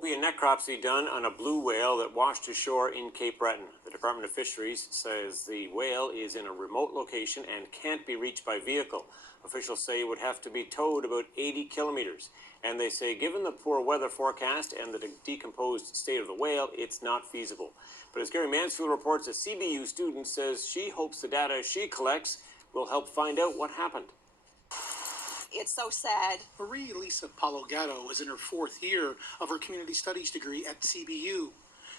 won't be a necropsy done on a blue whale that washed ashore in Cape Breton. The Department of Fisheries says the whale is in a remote location and can't be reached by vehicle. Officials say it would have to be towed about 80 kilometers. And they say given the poor weather forecast and the decomposed state of the whale, it's not feasible. But as Gary Mansfield reports, a CBU student says she hopes the data she collects will help find out what happened. It's so sad. Marie Elisa Palogato is in her fourth year of her community studies degree at CBU.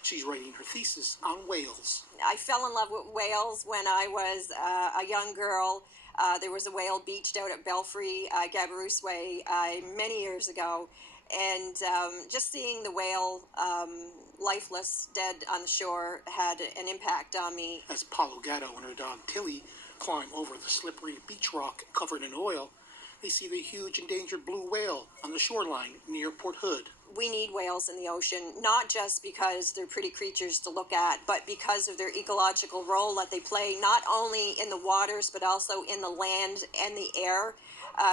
She's writing her thesis on whales. I fell in love with whales when I was a young girl. There was a whale beached out at Belfry, Gabaroos Way, many years ago. And just seeing the whale lifeless, dead on the shore had an impact on me. As Palogato and her dog Tilly climb over the slippery beach rock covered in oil, they see the huge endangered blue whale on the shoreline near Port Hood. We need whales in the ocean, not just because they're pretty creatures to look at, but because of their ecological role that they play, not only in the waters, but also in the land and the air.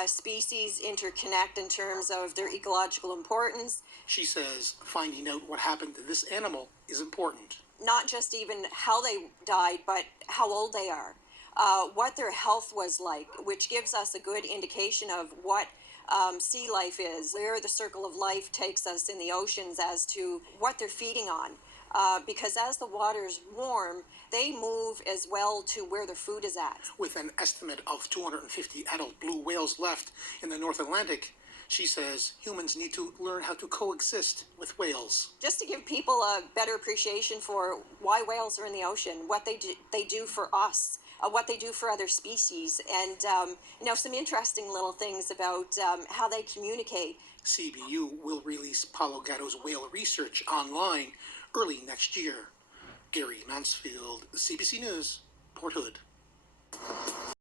Species interconnect in terms of their ecological importance. She says finding out what happened to this animal is important. Not just even how they died, but how old they are. What their health was like, which gives us a good indication of what sea life is, where the circle of life takes us in the oceans as to what they're feeding on. Because as the waters warm, they move as well to where their food is at. With an estimate of 250 adult blue whales left in the North Atlantic, she says humans need to learn how to coexist with whales. Just to give people a better appreciation for why whales are in the ocean, what they do for us. What they do for other species, and some interesting little things about how they communicate. CBU will release Palogato's whale research online early next year. Gary Mansfield, CBC News, Port Hood.